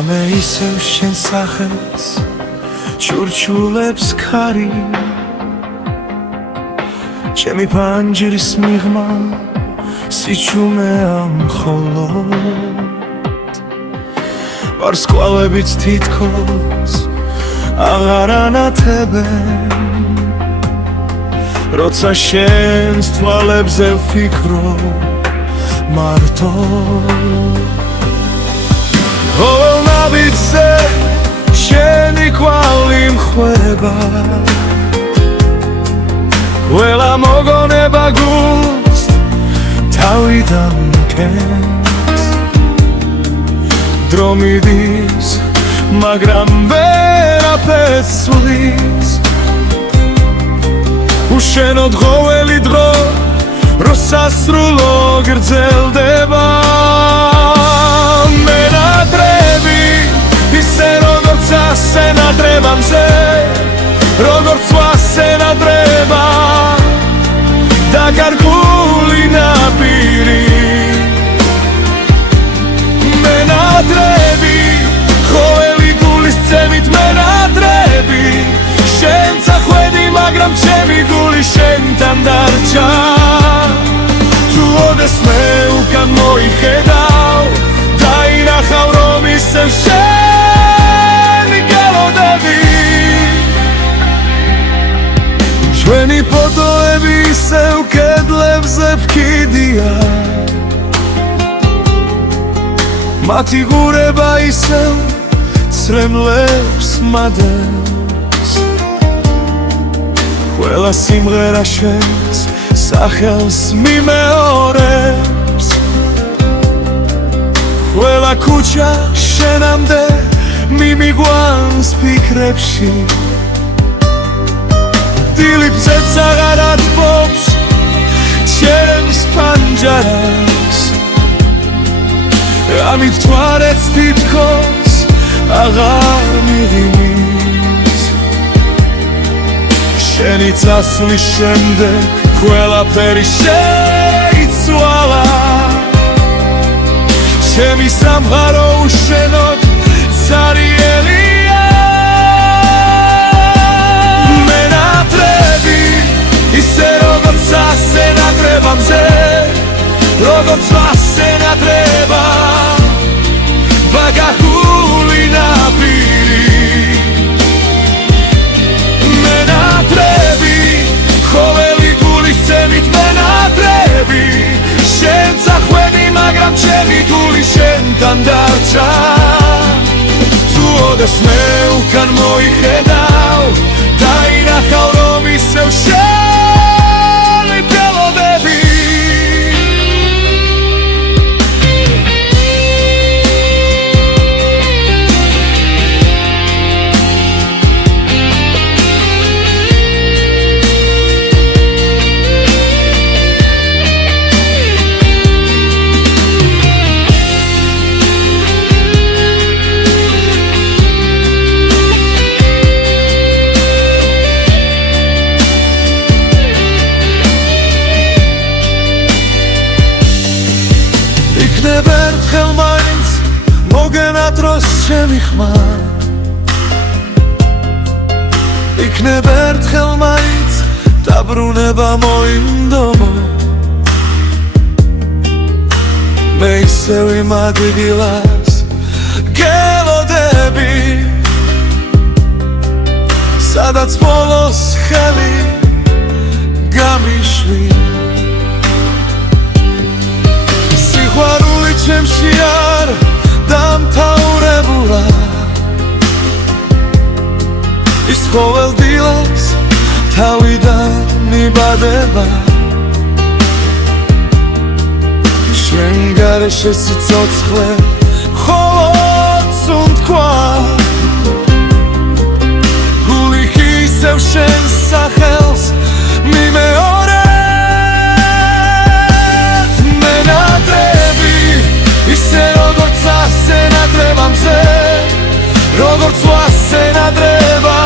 რამე ისევ შენ სახელს ჩურჩულებს ქარი ჩემი პანჯრის მიღმა სიჩუმეა მხოლოდ ვარსკვლავებიც თითქოს აღარ ანათებენ როცა შენს თვალებზე ვფიქრობ მარტო ყოველ ნაბიჯზე შენი კვალი მხვდება ყველა მოგონება გულს თავიდან კენს დრო მიდის მაგრამ ვერაფერს სვლის უშენოდ ყოველი დრო როსასრულო გრძელდება მენატრები ისე როგორც ასენატრება მზე როგორც ვასენატრება დაკარგული ნაპირი მენატრები ყოველი გულის წემით მენატრები შენ წახვედი მაგრამ ჩემი გული შენთან დარჩა თუ ოდესმე უკან მოიხედავ დაინახავ რომ ისევ შენი გელოდები ჩვენი ფოტოები ისევ კედლებზე ვქიდია მათი ღურება ისევ ცრემლებს მადელს ყველა სიმღერა შენს სახელს მიმეორებს ყველა ქუჩა შენამდე მიმიგვანს ფიქრებში დილიბზეც აღარ ატბობს ჩემს პანჯარას ამით თვარეც თითქოს აღარ მივიმის შენი წასვლის შემდეგ ყველაფერი შეიცვალა ჩემი სამყარო უშენოდ ცარიელია მენატრები ისე როგორც ასენატრება მზე როგორც ვასენატრება ბაგახული ნაპირი მენატრები ყოველი გულის წემით მენატრები შენ წახვედი მაგრამ ჩემი გული შენთან დარჩა თუ ოდესმე უკან მოიხედავ დაინახავ რომ ისევ შენი გელოდები ერთხელ მაინც მოგენატროს ჩემი ხმა იქნებ ერთხელ მაინც დაბრუნება მოიმდომო მე ისევ იმ ადგილას გელოდები სადაც ბოლოს ხელი გამიშვი სიყვარული ჩემში არ დამთავრებულა ის ყოველ დილას თავიდან მიბადება შენ გარეშე სიცოცხლე მხოლოდ სუნთქვა გული ისევ შენ სახელს მიმეორებს მენატრები ისე როგორც ასენატრება მზე როგორც ვასენატრება